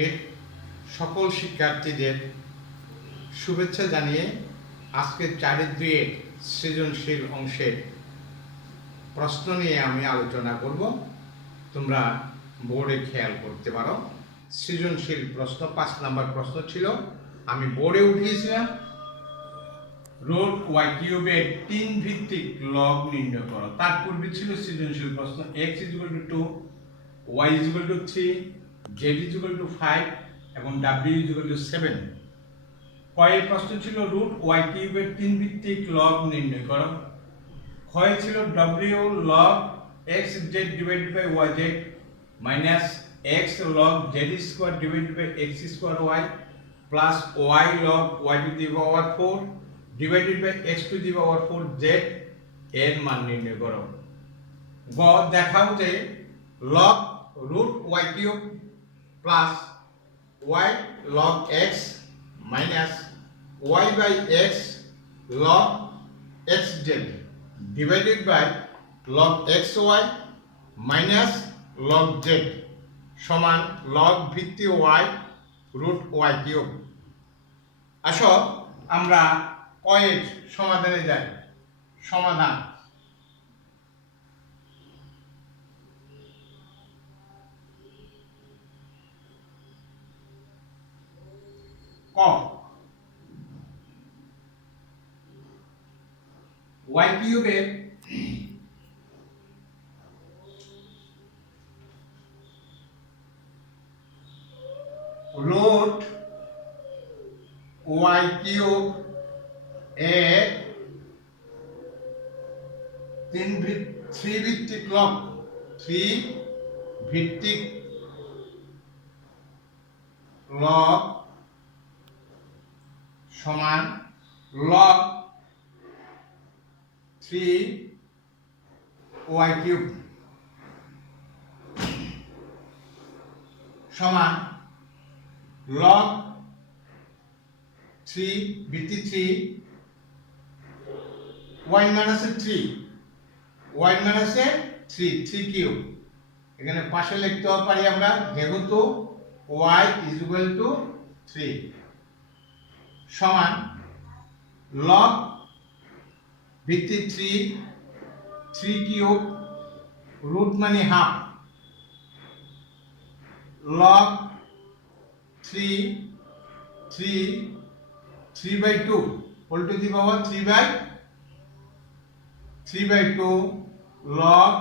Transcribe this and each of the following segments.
শ্রেণীর সকল শিক্ষার্থীদের শুভেচ্ছা জানিয়ে আজকে 4-2 সৃজনশীল অংশের প্রশ্ন নিয়ে আমি আলোচনা করব। তোমরা বোর্ডে খেয়াল করতে পারো। সৃজনশীল প্রশ্ন 5 নম্বর প্রশ্ন ছিল, আমি বোর্ডে উঠিয়েছিলাম। রুট ওয়াই কিউবের 3 ভিত্তিক লব নির্ণয় করো। তার পূর্বে ছিল সৃজনশীল প্রশ্ন x = 2, y = 3, z = 5 এবং w = 7। কয়ের প্রশ্ন ছিল রুট ওয়াই কিউবের 3 ভিত্তিক লব নির্ণয় করো। ক্ষয় ছিল w log xz divided by yz minus x log z square divided by x square y plus y log y to the power 4 divided by x to the power 4 z এর মান নির্ণয় করো। গ দেখাও যে log root y cube plus y log x minus y by x log xz divided by log xy minus log z সমান log ভিত্তি y root y cube। আসো আমরা কয়ের সমাধানে যাই। সমাধান ক y কিউবের রুট y কিউব এর 3 ভিত্তিক লব 3 ভিত্তিক লব সমান log 3 y কিউব সমান log 3 ভিত্তি 3 y minus 3 y minus 3 cube. এখানে পাশে লিখতে পারি আমরা, যেহেতু y = 3 সমান log ভিত্তি 3 কিউব রুট মানে half log 3/2 whole to the power 3/2 log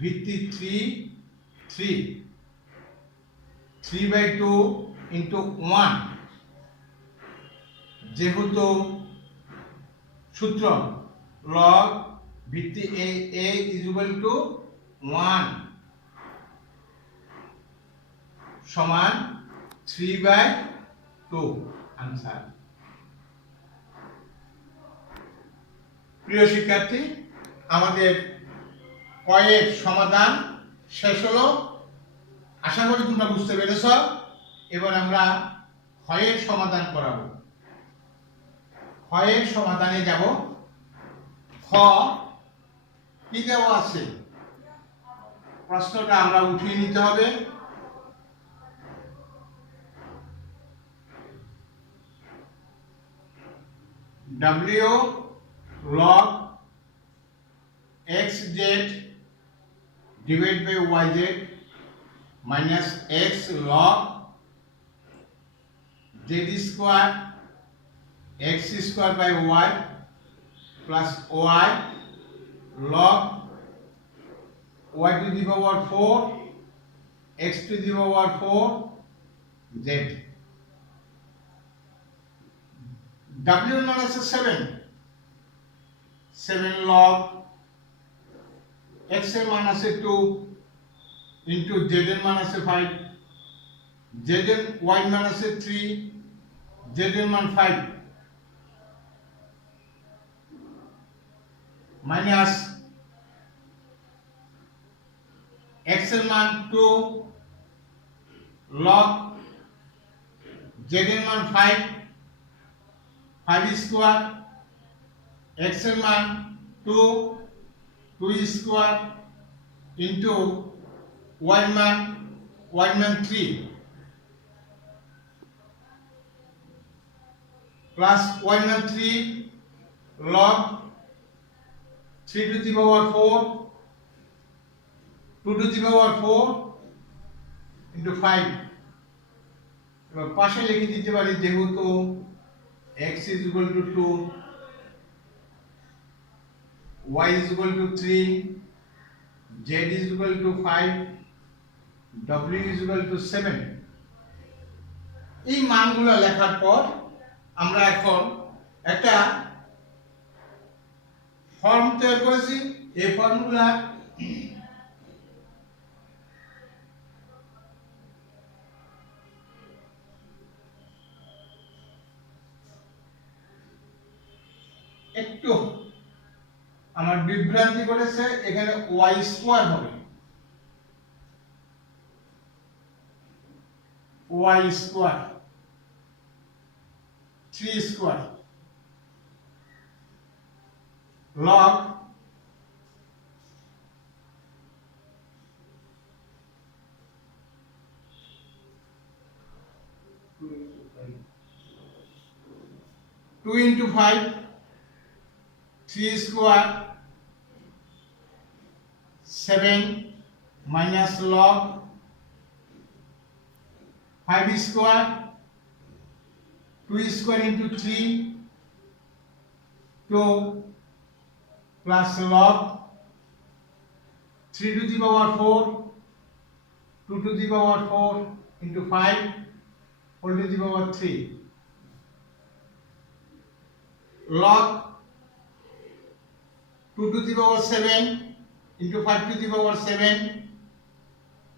ভিত্তি 3/2 into 1, যেহেতু সূত্র log ভিত্তি a = 1 সমান 3/2 आंसर। প্রিয় শিক্ষার্থী, আমাদের কয়ের সমাধান শেষ হলো। আশা করি তোমরা বুঝতে পেরেছ। এবার আমরা ক্ষয়ের সমাধান করাবো। ক্ষয়ের সমাধানে যাব। খ কি দেওয়া আছে প্রশ্নটা আমরা উঠিয়ে নিতে হবে। w log xz divided by yz minus x log z square x square by y plus y log y to the power 4 x to the power 4 z। w minus 7 log x minus 2 into z minus 5 z y minus 3 z minus 5 minus x মান 2 log z মান 5 square x মান 2 square into y মান 3 plus y মান 3 log 3 to the power 4 2 to the power 4 into 5 এবার পাশে লিখে দিতে পারি যেহেতু x is equal to 2 y is equal to 3 z is equal to 5 w is equal to 7 এই মানগুলো লেখার পর আমরা এখন একটা ফর্ম তৈরি করেছি এই ফর্মগুলা একটু আমার বিভ্রান্তি করেছে এখানে y স্কয়ার হবে y square 3 square log 2 into 5 3 square 7 minus log 5 square 2 square into 3 2 plus log 3 to the power 4 2 to the power 4 into 5 whole to the power 3 log 2 to the power 7 into 5 to the power 7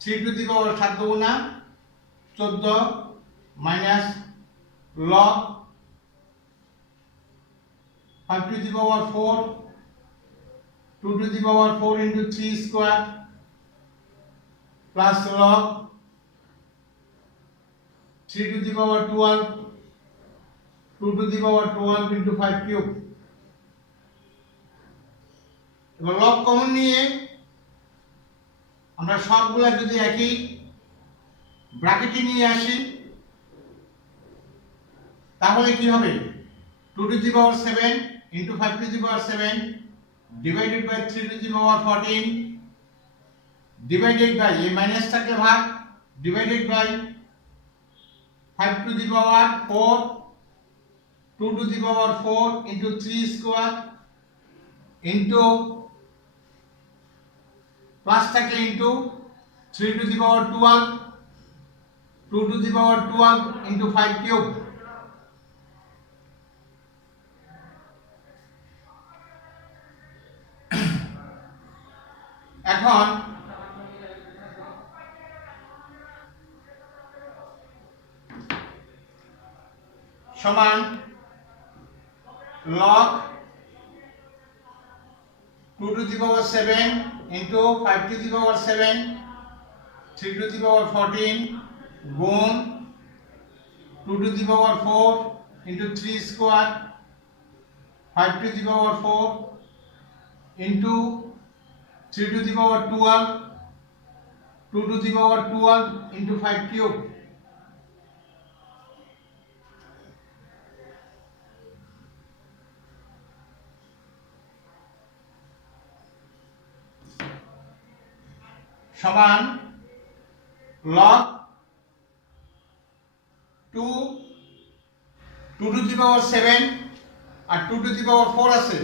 3 to the power 7 দুগুণা 14 minus log 5 to the power 4 2 to the power 4 into 3 square plus log 3 to the power 12 2 to the power 12 into 5 cube এবার log common নিয়ে আমরা সবগুলা যদি একই ব্র্যাকেটে নিয়ে আসি তাহলে কি হবে 2 to the power 7 into 5 to the power 7 divided by 3 to the power 14 divided by a minus থাকলে ভাগ divided by 5 to the power 4 2 to the power 4 into 3 square into plus থাকলে into 3 to the power 12 2 to the power 12 into 5 cube এখন সমান log 2 to the power 7 into 5 to the power 7 3 to the power 14 গুণ 2 to the power 4 into 3 square 5 to the power 4 into 3 to the power 12 2 to the power 12 into 5 cube সমান log 2 to the power 7 R 2 to the power 4 আছে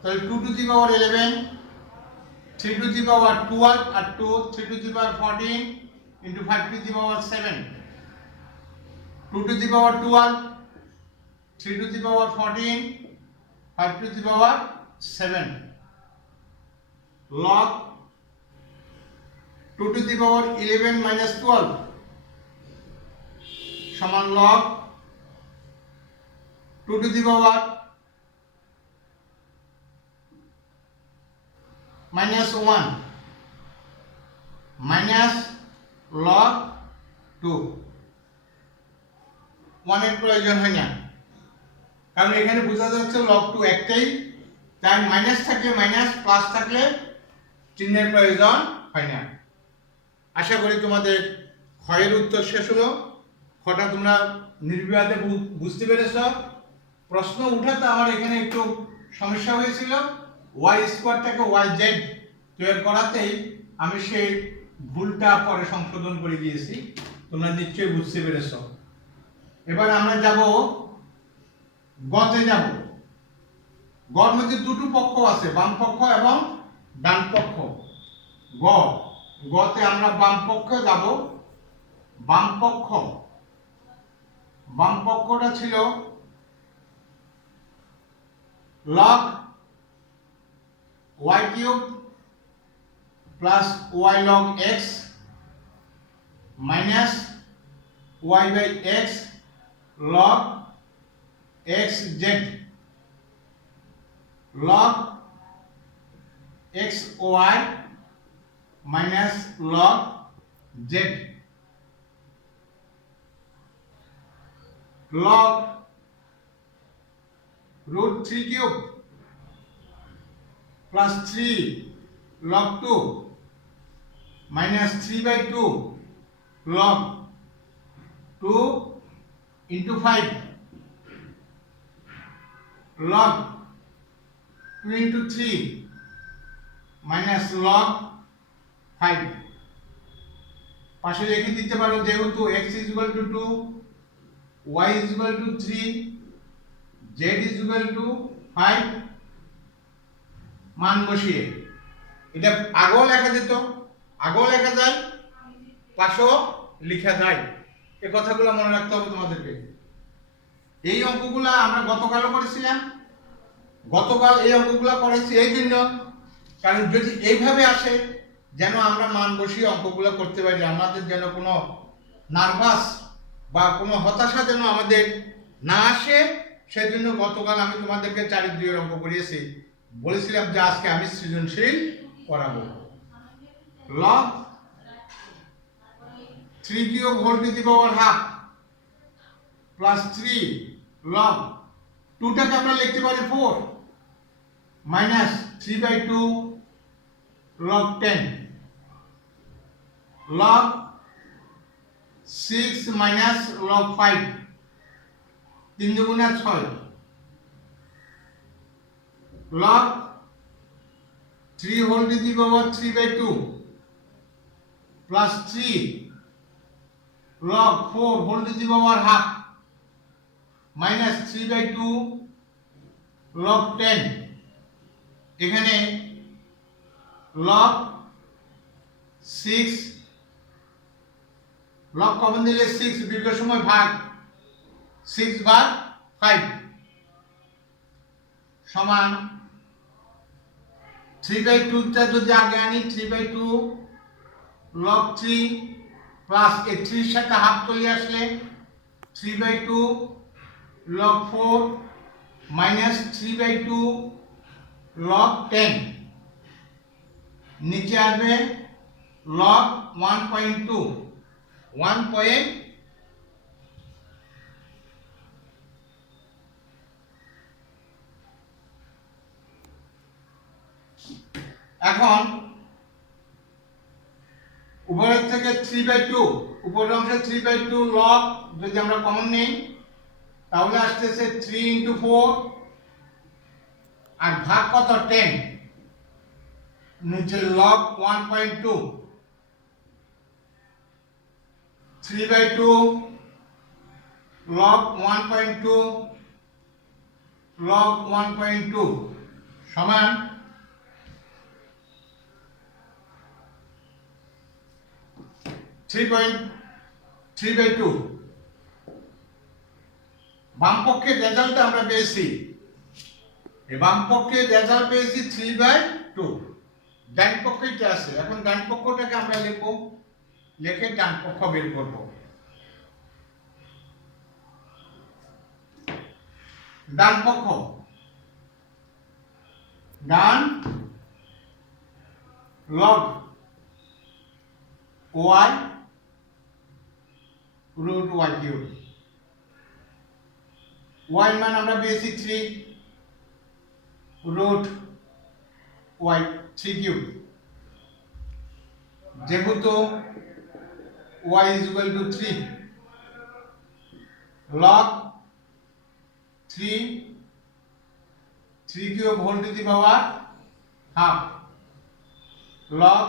তাহলে 2 to the power 11 3 to the power 12 R 2 3 to the power 14 into 5 to the power 7 2 to the power 12 3 to the power 14 5 to the power 7 log 2 to the power 11 minus 12 সমান log 2 to the power minus 1 minus log 2 1 এর প্রয়োজন হয় না কারণ এখানে বোঝা যাচ্ছে log 2 একটাই তাই মাইনাস থাকলে মাইনাস প্লাস থাকলে চিহ্নের প্রয়োজন হয় না আশা করি তোমাদের ক্ষয়ের উত্তর শেষ হলো খটা তোমরা নির্বিবাদে বুঝতে পেরেছো প্রশ্ন উঠাতে আমার এখানে একটু সমস্যা হয়েছিল, ওয়াই স্কোয়ারটাকে ওয়াই জেড তৈরি করাতেই আমি সেই ভুলটা পরে সংশোধন করে দিয়েছি। তোমরা নিশ্চয়ই বুঝতে পেরেছ। এবার আমরা যাব গতে যাব। গর মধ্যে দুটো পক্ষ আছে, বাম পক্ষ এবং ডান পক্ষ। গতে আমরা বাম পক্ষে যাব। বাম পক্ষটা ছিল log y cube plus y log x minus y by x log x z log x y minus log z log root 3 cube plus 3 log 2 minus 3 by 2 log 2 into 5 log 2 into 3 minus log 5 পাশে লিখে দিতে পারো, যেহেতু x is equal to 2, y is equal to 3, z is equal to 5, মান বসিয়ে এটা আগেও লেখা যেত, আগেও লেখা যায়, পাশেও লেখা যায়। এই কথাগুলো মনে রাখতে হবে তোমাদেরকে। এই অঙ্কগুলো আমরা গতকালও করেছিলাম। গতকাল এই অঙ্কগুলো করেছি এই জন্য, কারণ যদি এইভাবে আসে যেন আমরা মান বসিয়ে অঙ্কগুলো করতে পারি, আমাদের যেন কোনো নার্ভাস বা কোনো হতাশা যেন আমাদের না আসে। সেজন্য গতকাল আমি তোমাদেরকে 4-2 অঙ্ক করিয়েছি, বলেছিলাম যে আজকে আমি সৃজনশীল করাবো। log 3 cube whole to the power half plus 3 log 2টাকে আমরা লিখতে পারি 4 minus 3 by 2 log 10 log 6 minus log 5 3 দুগুণে 6 log 3 whole to the power 3 by 2 plus 3 log 4 whole to the power half minus 3 by 2 log 10 এখানে log 6 log common দিলে 6 বিয়োগের সময় ভাগ 6 ভাগ 5 সমান 3 by 2 টা যদি আগে আনি 3 by 2 log 3 প্লাস এই 3 এর সাথে হাফ চলে আসলে 3 by 2 log 4 minus 3 by 2 log 10 নিচে আসবে log 1.2 এখন উপরের থেকে 3 by 2 উপরের অংশে 3 by 2 log যদি আমরা কমন নেই তাহলে আসতেছে 3 into 4 আর ভাগ কত 10 নিচে log 1.2 3 by 2 log 1.2 log 1.2 সমান 3 by 2 বাম পক্ষের রেজাল্ট আমরা পেয়েছি, এই বাম পক্ষের রেজাল্ট পেয়েছি 3 by 2, ডান পক্ষেটা আছে। এখন ডান পক্ষটাকে আমরা লিখব, লিখে ডান পক্ষ বের করব। ডান পক্ষ, ডান log y root y cube, y মান আমরা পেয়েছি 3 root y 3 cube, যেহেতু y is equal to 3 log 3 3 cube whole to the power half log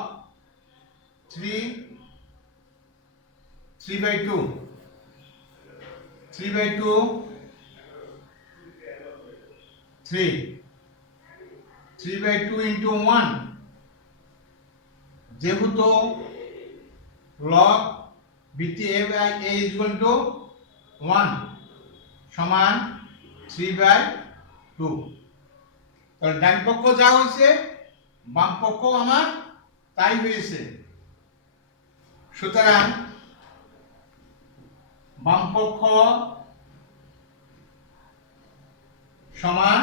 3/2 3/2 3/2 into 1 যেহেতু log BT A by A is equal to 1 সমান 3/2। তাহলে ডান পক্ষ যা হয়েছে বাম পক্ষ আমার তাই হয়েছে। সুতরাং বাম পক্ষ সমান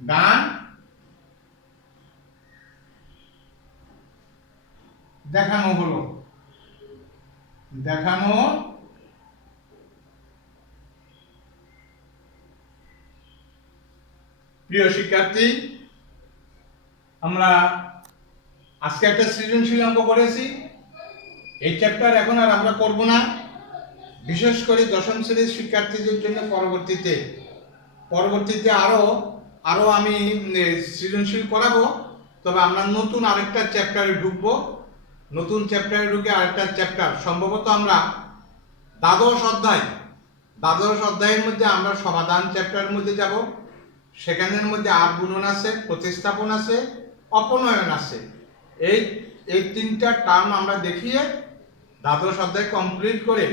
ডান দেখানো হলো। প্রিয় শিক্ষার্থী, আমরা আজকে একটা সৃজনশীল অঙ্ক করেছি। এই চ্যাপ্টার এখন আর আমরা করব না, বিশেষ করে দশম শ্রেণীর শিক্ষার্থীদের জন্য পরবর্তীতে আরো আমি সৃজনশীল করাবো। তবে আমরা নতুন আরেকটা চ্যাপ্টারে ঢুকবো। নতুন চ্যাপ্টারে ঢুকে আরেকটা চ্যাপ্টার সম্ভবত আমরা দ্বাদশ অধ্যায়ের মধ্যে আমরা সমাধান চ্যাপ্টারের মধ্যে যাব। সেখানের মধ্যে আর গুণন আছে, প্রতিস্থাপন আছে, অপনয়ন আছে। এই তিনটা টার্ম আমরা দেখিয়ে দ্বাদশ অধ্যায় কমপ্লিট করে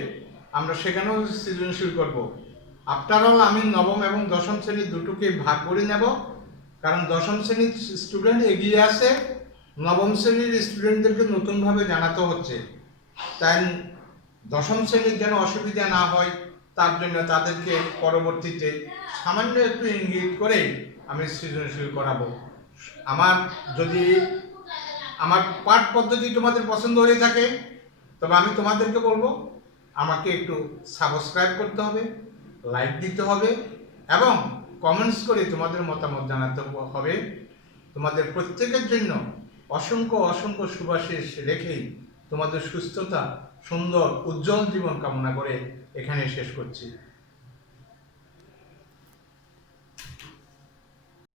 আমরা সেখানেও সৃজনশীল করব। আফটার অল আমি নবম এবং দশম শ্রেণী দুটোকে ভাগ করে নেব, কারণ দশম শ্রেণীর স্টুডেন্ট এগিয়ে আছে, নবম শ্রেণীর স্টুডেন্টদেরকে নতুনভাবে জানাতে হচ্ছে। তাই দশম শ্রেণীর যেন অসুবিধা না হয় তার জন্য তাদেরকে পরবর্তীতে সামান্য একটু ইঙ্গিত করে আমি সৃজনশীল করাবো। আমার পাঠ পদ্ধতি তোমাদের পছন্দ হয়ে থাকে তবে আমি তোমাদেরকে বলবো আমাকে একটু সাবস্ক্রাইব করতে হবে, লাইক দিতে হবে এবং কমেন্টস করে তোমাদের মতামত জানাতে হবে। তোমাদের প্রত্যেকের জন্য অসংখ্য শুভাশিস রেখেই তোমাদের সুস্থতা, সুন্দর উজ্জ্বল জীবন কামনা করে এখানে শেষ করছি।